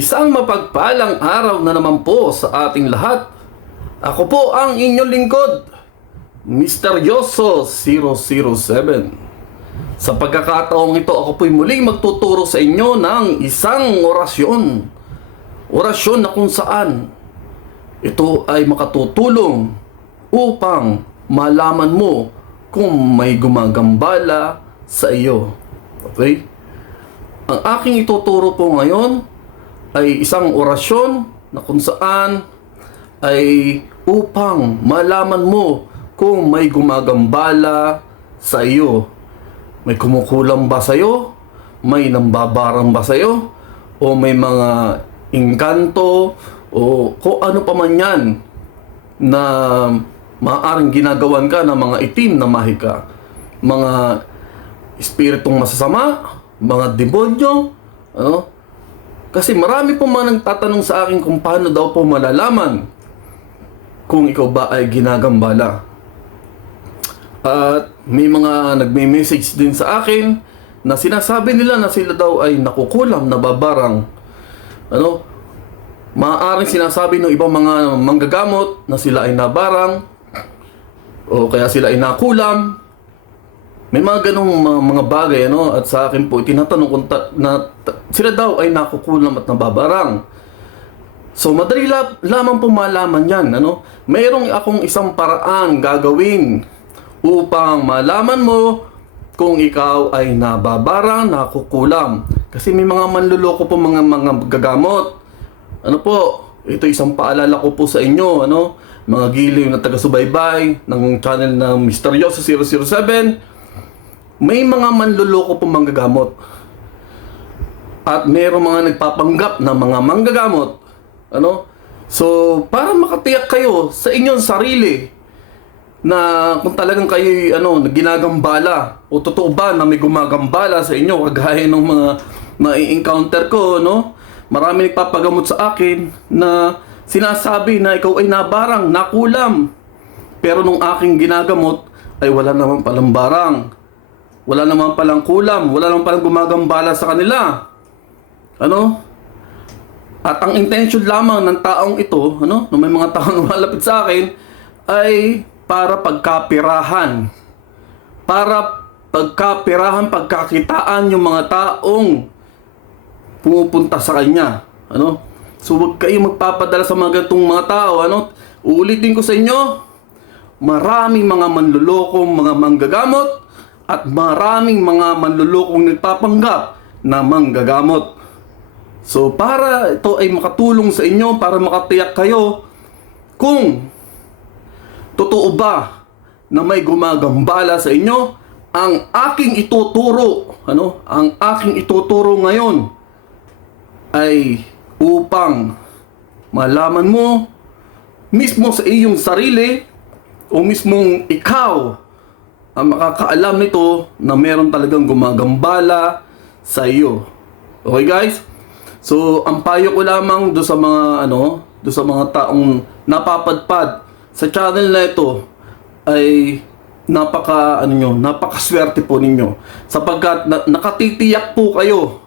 Isang mapagpalang araw na naman po sa ating lahat. Ako po ang inyong lingkod, Mr. Yoso 007. Sa pagkakataong ito, ako po'y muling magtuturo sa inyo ng isang orasyon. Orasyon na kung saan ito ay makatutulong upang malaman mo kung may gumagambala sa iyo. Okay? Ang aking ituturo po ngayon ay isang orasyon na kung saan ay upang malaman mo kung may gumagambala sa iyo. May kumukulam ba sa iyo? May nambabarang ba sa iyo? O may mga engkanto o kung ano pa man yan na maaaring ginagawan ka ng mga itim na mahika. Mga espiritong masasama, mga demonyo, ano? Kasi marami po man nagtatanong sa akin kung paano daw po malalaman kung ikaw ba ay ginagambala. At may mga nagme-message din sa akin na sinasabi nila na sila daw ay nakukulam, nababarang. Ano? Maaaring sinasabi ng ibang mga manggagamot na sila ay nabarang o kaya sila ay nakulam. May mga ganong mga, mga bagay ano at sa akin po tinatanong kung ta- na ta- sila daw ay nakukulam at nababarang. So madali la- lamang po malaman 'yan ano. Mayroong akong isang paraan gagawin upang malaman mo kung ikaw ay nababarang, nakukulam. Kasi may mga manluloko po mga mga gagamot. Ano po, ito isang paalala ko po sa inyo, ano, mga giliw na taga-subaybay ng channel na Misteryoso 007. May mga manluloko po manggagamot. At mayroong mga nagpapanggap na mga manggagamot. Ano? So, para makatiyak kayo sa inyong sarili na kung talagang kayo ano, ginagambala o totoo ba na may gumagambala sa inyo kagaya ng mga na-encounter ko, no? Marami nagpapagamot sa akin na sinasabi na ikaw ay nabarang, nakulam. Pero nung aking ginagamot ay wala naman palang barang. Wala naman palang kulam, wala naman palang gumagambala sa kanila. Ano? At ang intention lamang ng taong ito, ano, ng may mga taong lumalapit sa akin, ay para pagkapirahan. Para pagkapirahan, pagkakitaan yung mga taong pumupunta sa kanya. Ano? So huwag kayo magpapadala sa mga ganitong mga tao. Ano? Uulitin ko sa inyo, maraming mga manlulokong mga manggagamot at maraming mga manlulokong nagpapanggap na manggagamot. So para ito ay makatulong sa inyo, para makatiyak kayo kung totoo ba na may gumagambala sa inyo, ang aking ituturo, ano, ang aking ituturo ngayon ay upang malaman mo mismo sa iyong sarili o mismong ikaw ang makakaalam nito na meron talagang gumagambala sa iyo. Okay guys? So, ang payo ko lamang do sa mga ano, do sa mga taong napapadpad sa channel na ito ay napaka ano nyo, napakaswerte po ninyo sapagkat na, nakatitiyak po kayo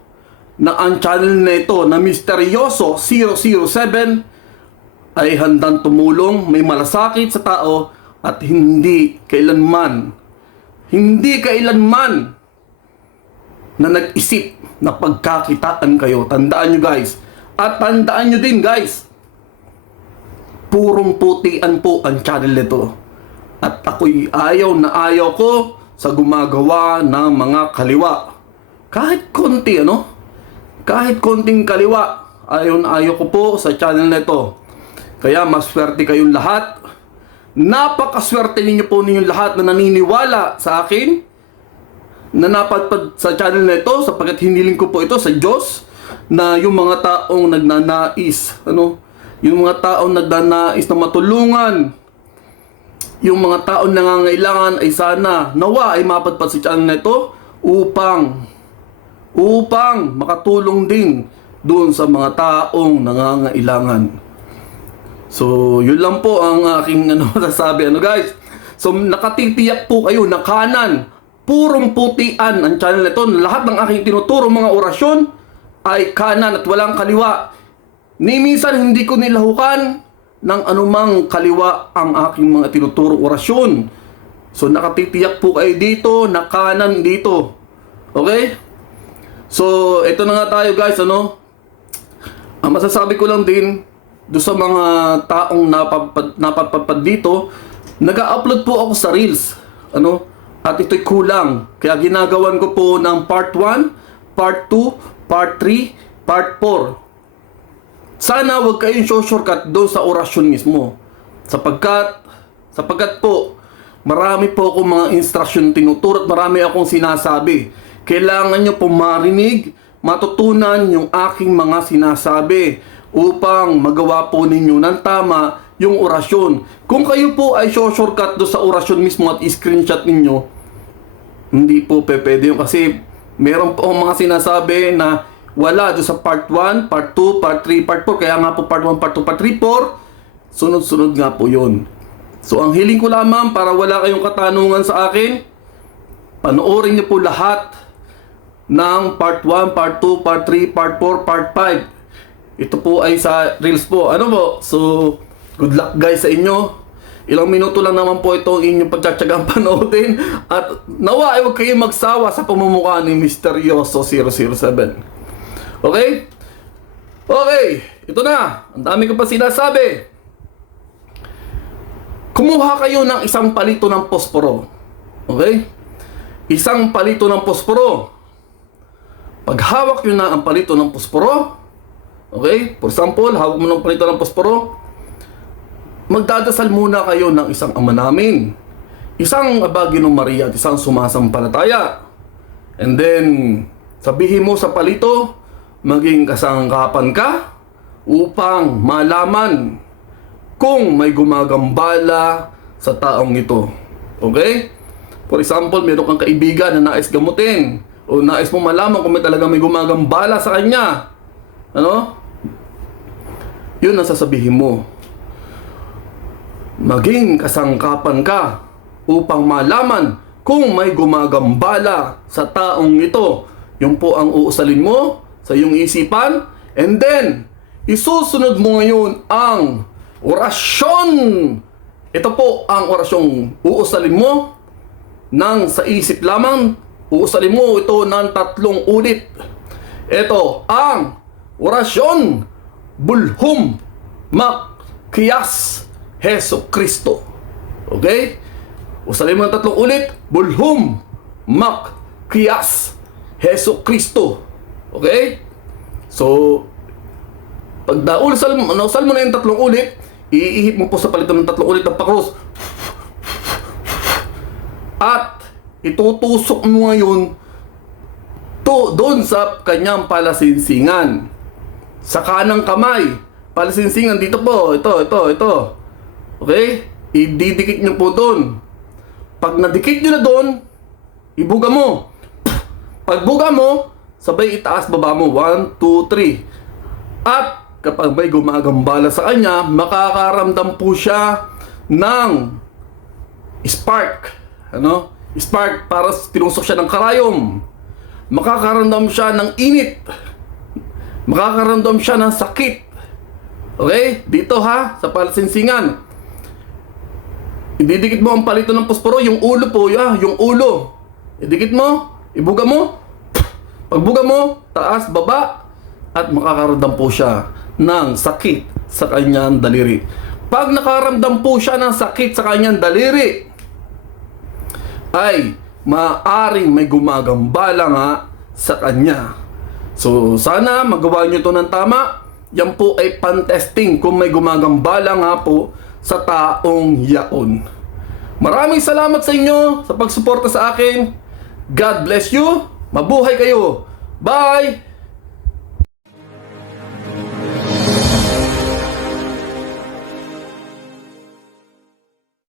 na ang channel na ito na Misteryoso 007 ay handang tumulong, may malasakit sa tao at hindi kailanman hindi kailanman na nag-isip na pagkakitaan kayo. Tandaan nyo guys. At tandaan nyo din guys. Purong putian po ang channel nito. At ako'y ayaw na ayaw ko sa gumagawa ng mga kaliwa. Kahit konti ano? Kahit konting kaliwa. Ayaw na ayaw ko po sa channel nito. Kaya maswerte kayong lahat. Napakaswerte ninyo po ninyong lahat na naniniwala sa akin na napadpad sa channel na ito sapagkat hiniling ko po ito sa Diyos na yung mga taong nagnanais, ano, yung mga taong nagnanais na matulungan, yung mga taong nangangailangan ay sana nawa ay mapadpad sa channel na ito upang upang makatulong din doon sa mga taong nangangailangan. So, yun lang po ang aking ano sasabi ano guys. So, nakatitiyak po kayo na kanan purong putian ang channel nito. Lahat ng aking tinuturo mga orasyon ay kanan at walang kaliwa. Ni minsan hindi ko nilahukan ng anumang kaliwa ang aking mga tinuturong orasyon. So nakatitiyak po kayo dito, na kanan dito. Okay? So, ito na nga tayo guys, ano? Ang masasabi ko lang din, do sa mga taong napapad, napapadpad dito, nag-upload po ako sa Reels. Ano? At ito'y kulang. Kaya ginagawan ko po ng part 1, part 2, part 3, part 4. Sana wag kayong shortcut doon sa orasyon mismo. Sapagkat, sapagkat po, marami po akong mga instruction tinuturo at marami akong sinasabi. Kailangan nyo po marinig, matutunan yung aking mga sinasabi upang magawa po ninyo ng tama yung orasyon. Kung kayo po ay shortcut doon sa orasyon mismo at screenshot ninyo, hindi po pe- pwede yun kasi meron po mga sinasabi na wala doon sa part 1, part 2, part 3, part 4. Kaya nga po part 1, part 2, part 3, 4. Sunod-sunod nga po yun. So ang hiling ko lamang para wala kayong katanungan sa akin, panoorin niyo po lahat ng part 1, part 2, part 3, part 4, part 5. Ito po ay sa Reels po. Ano po? So, good luck guys sa inyo. Ilang minuto lang naman po ito ang inyong pagtsatsagang panoodin. At nawa ay huwag kayong magsawa sa pamumukha ni Misteryoso 007. Okay? Okay, ito na. Ang dami ko pa sinasabi. Kumuha kayo ng isang palito ng posporo. Okay? Isang palito ng posporo. Pag hawak nyo na ang palito ng posporo, okay? For example, hawak mo ng palito ng posporo, magdadasal muna kayo ng isang ama namin, isang Abaginong Maria at isang sumasampalataya. And then, sabihin mo sa palito, maging kasangkapan ka upang malaman kung may gumagambala sa taong ito. Okay? For example, meron kang kaibigan na nais gamutin o nais mo malaman kung may talaga may gumagambala sa kanya. Ano? Yun ang sasabihin mo. Maging kasangkapan ka upang malaman kung may gumagambala sa taong ito. Yun po ang uusalin mo sa iyong isipan. And then, isusunod mo ngayon ang orasyon. Ito po ang orasyong uusalin mo nang sa isip lamang. Uusalin mo ito ng tatlong ulit. Ito ang orasyon Bulhum Mak Kiyas Heso Kristo. Okay? Usalin mo ng tatlong ulit. Bulhum Mak Kiyas Heso Kristo. Okay? So, pag nausal mo, nausal mo na yung tatlong ulit, iihip mo po sa palitan ng tatlong ulit ng pakros. At itutusok mo ngayon to doon sa kanyang palasinsingan. Sa kanang kamay. Palasinsingan dito po. Ito, ito, ito. Okay? Ididikit niyo po doon. Pag nadikit niyo na doon, ibuga mo. Pag buga mo, sabay itaas baba mo. 1, 2, 3. At kapag may gumagambala sa kanya, makakaramdam po siya ng spark. Ano? Spark para tinusok siya ng karayom. Makakaramdam siya ng init. Makakaramdam siya ng sakit. Okay? Dito ha, sa palasinsingan. Ididikit mo ang palito ng posporo, yung ulo po, ya, yung ulo. Idikit mo, ibuga mo. Pagbuga mo, taas, baba, at makakaramdam po siya ng sakit sa kanyang daliri. Pag nakaramdam po siya ng sakit sa kanyang daliri, ay maaring may gumagambala nga sa kanya. So, sana magawa nyo to ng tama. Yan po ay pan-testing kung may gumagambala nga po sa taong yaon. Maraming salamat sa inyo sa pagsuporta sa akin. God bless you. Mabuhay kayo. Bye!